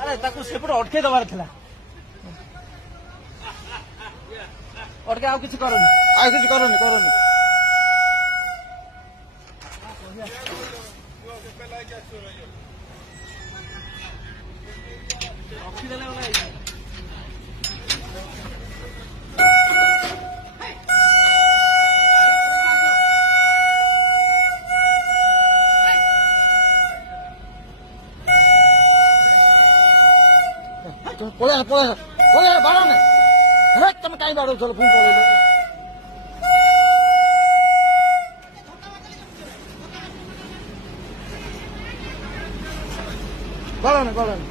ଆରେ ତାକୁ ସେପଟେ ଅଟକେଇ ଦବାର ଥିଲା। ଅଟକେ ଆଉ କିଛି କରନି, ଆଉ କିଛି କରନି କରନି। ରଖିଦେଲେ ପଳେଇ ପଳେଇ ବାଡ଼ ନାଇଁ ହେ ତମେ କାହିଁ ବାଡ଼ଉଛ ପୁଣି ପଳେଇଲ। ବାଡ଼ନି।